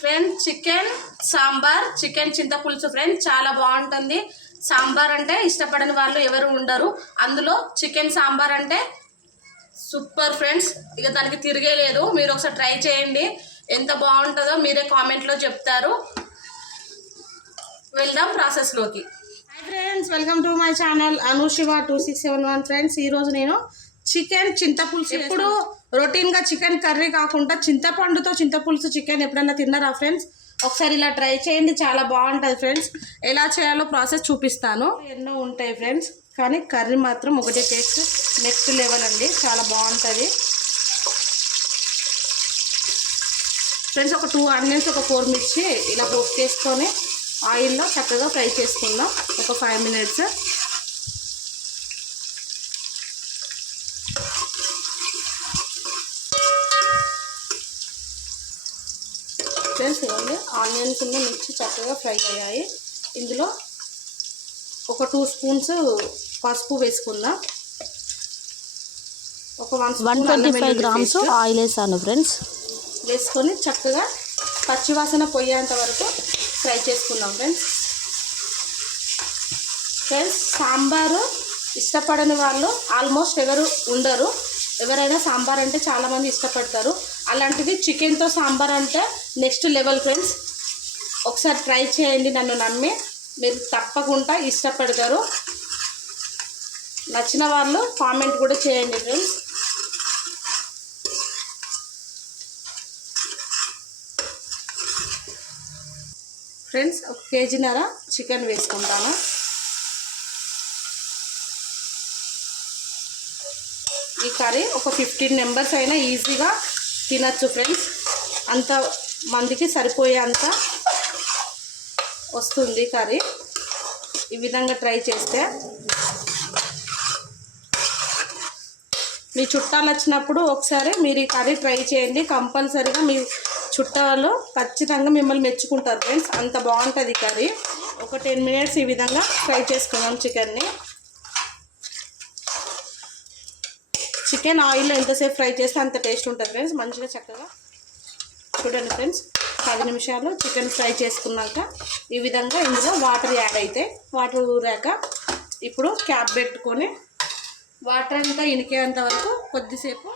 Friends chicken sambar chicken చింతపులుసు friends చాలా బాగుంటుంది. సాంబార్ అంటే ఇష్టపడని వాళ్ళు ఎవరు ఉండరు. అందులో చికెన్ సాంబార్ అంటే సూపర్ ఫ్రెండ్స్. ఇక దానికి తిరిగే లేదు. మీరు ఒకసారి ట్రై చేయండి. ఎంత బాగుంటుందో మీరే కామెంట్లో చెప్తారు. వెళ్దాం ప్రాసెస్లోకి hi friends welcome to my channel Anushiva two six seven one friends ఈరోజు నేను చికెన్ చింతపులుసు ఎప్పుడు? రొటీన్గా చికెన్ కర్రీ కాకుండా చింతపండుతో చింతపులుసు చికెన్ ఎప్పుడైనా తిన్నారా ఫ్రెండ్స్? ఒకసారి ఇలా ట్రై చేయండి చాలా బాగుంటుంది ఫ్రెండ్స్. ఎలా చేయాలో ప్రాసెస్ చూపిస్తాను. ఎన్నో ఉంటాయి ఫ్రెండ్స్ కానీ కర్రీ మాత్రం ఒకటే టేస్ట్. నెక్స్ట్ లెవెల్ అండి చాలా బాగుంటుంది. ఫ్రెండ్స్ ఒక టూ ఆనియన్స్ ఒక ఫోర్ మిర్చి ఇలా పోపు చేసుకొని ఆయిల్లో చక్కగా ఫ్రై చేసుకుందాం. ఒక ఫైవ్ మినిట్స్. ఫ్రెండ్స్ ఇవ్వండి ఆనియన్స్ ఉన్న మిర్చి చక్కగా ఫ్రై అయ్యాయి. ఇందులో ఒక టూ స్పూన్స్ పసుపు వేసుకుందాం. ఒక one one twenty five grams oil వేసాను ఫ్రెండ్స్. వేసుకొని చక్కగా పచ్చివాసన పోయేంత వరకు ఫ్రై చేసుకుందాం ఫ్రెండ్స్. ఫ్రెండ్స్ సాంబారు ఇష్టపడని వాళ్ళు ఆల్మోస్ట్ ఎవరు ఉండరు. ఎవరైనా సాంబార్ అంటే చాలామంది ఇష్టపడతారు. అలాంటిది చికెన్తో సాంబార్ అంటే నెక్స్ట్ లెవెల్ ఫ్రెండ్స్. ఒకసారి ట్రై చేయండి నన్ను నమ్మి. మీరు తప్పకుండా ఇష్టపడతారు. నచ్చిన వాళ్ళు కామెంట్ కూడా చేయండి ఫ్రెండ్స్. ఫ్రెండ్స్ ఒక కేజీన్నర చికెన్ వేసుకుంటాను. ఈ కర్రీ ఒక ఫిఫ్టీన్ మెంబర్స్ అయినా ఈజీగా తినచ్చు ఫ్రెండ్స్. అంత మందికి సరిపోయేంత వస్తుంది కర్రీ. ఈ విధంగా ట్రై చేస్తే మీ చుట్టాలు వచ్చినప్పుడు ఒకసారి మీరు ఈ కర్రీ ట్రై చేయండి. కంపల్సరీగా మీ చుట్టాలు ఖచ్చితంగా మిమ్మల్ని మెచ్చుకుంటారు ఫ్రెండ్స్. అంత బాగుంటుంది కర్రీ. ఒక టెన్ మినిట్స్ ఈ విధంగా ఫ్రై చేసుకున్నాం చికెన్ని. చికెన్ ఆయిల్లో ఎంతసేపు ఫ్రై చేస్తే అంత టేస్ట్ ఉంటుంది ఫ్రెండ్స్. మంచిగా చక్కగా చూడండి ఫ్రెండ్స్. పది నిమిషాలు చికెన్ ఫ్రై చేసుకున్నాక ఈ విధంగా ఇందులో వాటర్ యాడ్ అయితే వాటర్ ఊరాక ఇప్పుడు క్యాప్ పెట్టుకొని వాటర్ అంతా ఇనికేంత వరకు కొద్దిసేపు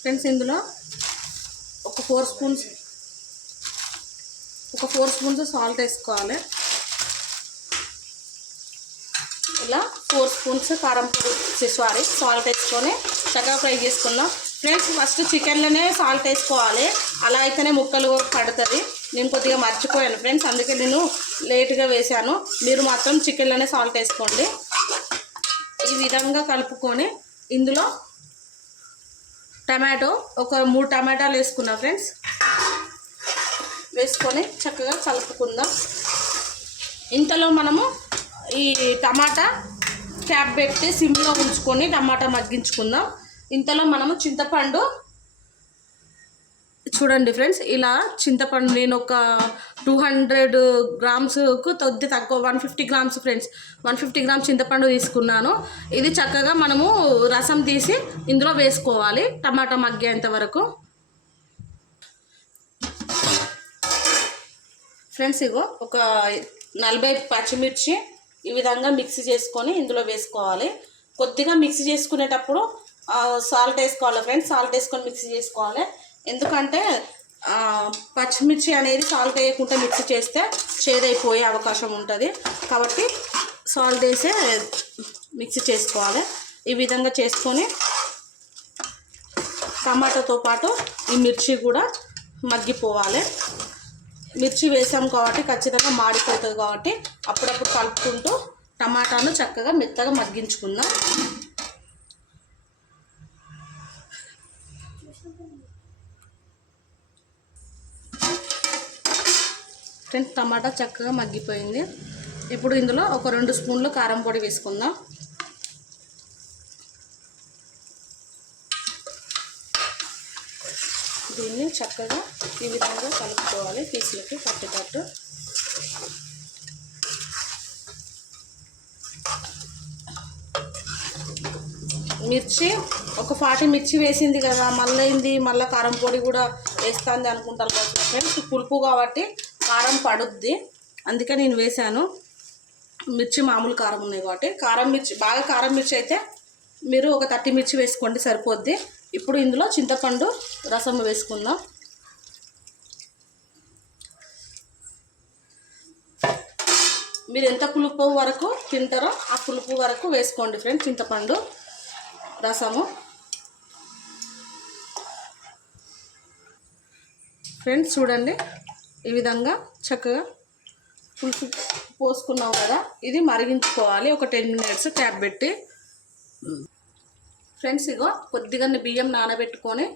ఫ్రెండ్స్ ఇందులో ఒక ఫోర్ స్పూన్స్ ఒక ఫోర్ స్పూన్స్ సాల్ట్ వేసుకోవాలి. ఇలా ఫోర్ స్పూన్స్ కారం పొడి సారీ సాల్ట్ వేసుకొని చక్కగా ఫ్రై చేసుకుందాం. ఫ్రెండ్స్ ఫస్ట్ చికెన్లోనే సాల్ట్ వేసుకోవాలి. అలా అయితేనే ముక్కలు పడుతుంది. నేను కొద్దిగా మర్చిపోయాను ఫ్రెండ్స్ అందుకే నేను లేట్గా వేశాను. మీరు మాత్రం చికెన్లోనే సాల్ట్ వేసుకోండి. ఈ విధంగా కలుపుకొని ఇందులో టమాటో ఒక మూడు టమాటాలు వేసుకున్నా ఫ్రెండ్స్. వేసుకొని చక్కగా కలుపుకుందాం. ఇంతలో మనము ఈ టమాటా క్యాప్ పెట్టి సిమ్లో ఉంచుకొని టమాటా మగ్గించుకుందాం. ఇంతలో మనము చింతపండు చూడండి ఫ్రెండ్స్ ఇలా చింతపండు నేను ఒక టూ హండ్రెడ్ గ్రామ్స్కు కొద్ది తక్కువ one fifty grams friends one fifty grams చింతపండు తీసుకున్నాను. ఇది చక్కగా మనము రసం తీసి ఇందులో వేసుకోవాలి టమాటా మగ్గేంత వరకు. ఫ్రెండ్స్ ఇగో ఒక నలభై పచ్చిమిర్చి ఈ విధంగా మిక్సీ చేసుకొని ఇందులో వేసుకోవాలి. కొద్దిగా మిక్సీ చేసుకునేటప్పుడు సాల్ట్ వేసుకోవాలి ఫ్రెండ్స్ సాల్ట్ వేసుకొని మిక్సీ చేసుకోవాలి. ఎందుకంటే పచ్చిమిర్చి అనేది సాల్ట్ వేయకుండా మిక్సీ చేస్తే చేదైపోయే అవకాశం ఉంటుంది. కాబట్టి సాల్ట్ వేసే మిక్సీ చేసుకోవాలి. ఈ విధంగా చేసుకొని టమాటాతో పాటు ఈ మిర్చి కూడా మగ్గిపోవాలి. మిర్చి వేసాం కాబట్టి ఖచ్చితంగా మాడిపోతుంది కాబట్టి అప్పుడప్పుడు కలుపుకుంటూ టమాటాను చక్కగా మెత్తగా మగ్గించుకుందాం ఫ్రెండ్స్ టమాటా చక్కగా మగ్గిపోయింది. ఇప్పుడు ఇందులో ఒక రెండు స్పూన్లు కారం పొడి వేసుకుందాం. చక్కగా ఈ విధంగా కలుపుకోవాలి పీసులకి పట్టేటట్టు. మిర్చి ఒక ఫార్టీ మిర్చి వేసింది కదా మళ్ళీ మళ్ళీ కారం పొడి కూడా వేస్తుంది అనుకుంటారు కదా ఫ్రెండ్స్. పులుపు కాబట్టి కారం పడుద్ది అందుకే నేను వేశాను. మిర్చి మామూలు కారం ఉన్నాయి కాబట్టి. కారం మిర్చి బాగా కారం మిర్చి అయితే మీరు ఒక థర్టీ మిర్చి వేసుకోండి సరిపోద్ది. ఇప్పుడు ఇందులో చింతపండు రసం వేసుకుందాం. మీరు ఎంత పులుపు వరకు తింటారో ఆ పులుపు వరకు వేసుకోండి ఫ్రెండ్స్ చింతపండు రసము. ఫ్రెండ్స్ చూడండి ఈ విధంగా చక్కగా పులుసు పోసుకున్నాం కదా ఇది మరిగించుకోవాలి. ఒక టెన్ మినిట్స్ ట్యాప్ పెట్టి. ఫ్రెండ్స్ ఇగో కొద్దిగా బియ్యం నానబెట్టుకొని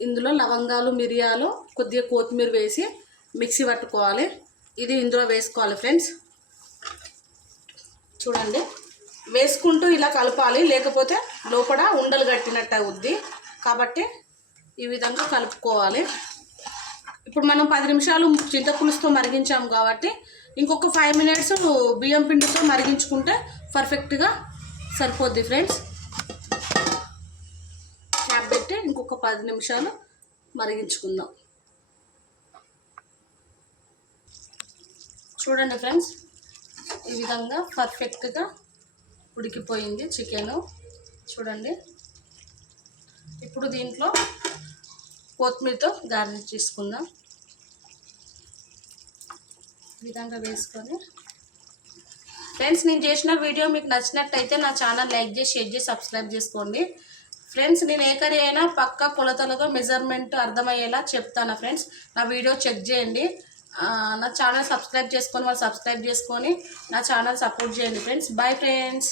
ఇందులో లవంగాలు మిరియాలు కొద్దిగా కొత్తిమీర వేసి మిక్సీ పట్టుకోవాలి. ఇది ఇందులో వేసుకోవాలి ఫ్రెండ్స్. చూడండి. వేసుకుంటూ ఇలా కలపాలి లేకపోతే లోపల ఉండలు కట్టినట్టు అవుద్ది. కాబట్టి ఈ విధంగా కలుపుకోవాలి. ఇప్పుడు మనం పది నిమిషాలు చింతపులుసుతో మరిగించాము కాబట్టి ఇంకొక ఫైవ్ మినిట్స్ బియ్యం పిండితో మరిగించుకుంటే పర్ఫెక్ట్గా సరిపోద్ది ఫ్రెండ్స్ క్యాప్ ఒక ఇంకొక పది నిమిషాలు మరిగించుకుందాం. చూడండి ఫ్రెండ్స్ ఈ విధంగా పర్ఫెక్ట్గా ఉడికిపోయింది చికెన్. చూడండి. ఇప్పుడు దీంట్లో కొత్తిమీరతో గార్నిష్ చేసుకుందాం. ఈ విధంగా వేసుకొని. ఫ్రెండ్స్ నేను చేసిన వీడియో మీకు నచ్చినట్టయితే నా ఛానల్ లైక్ చేసి షేర్ చేసి సబ్స్క్రైబ్ చేసుకోండి. ఫ్రెండ్స్ నేను ఏ కర్రీ అయినా పక్క కొలతలతో మెజర్మెంట్ అర్థమయ్యేలా చెప్తాను ఫ్రెండ్స్. నా వీడియో చెక్ చేయండి. నా ఛానల్ సబ్స్క్రైబ్ చేసుకొని వాళ్ళు సబ్స్క్రైబ్ చేసుకొని నా ఛానల్ సపోర్ట్ చేయండి ఫ్రెండ్స్. Bye friends.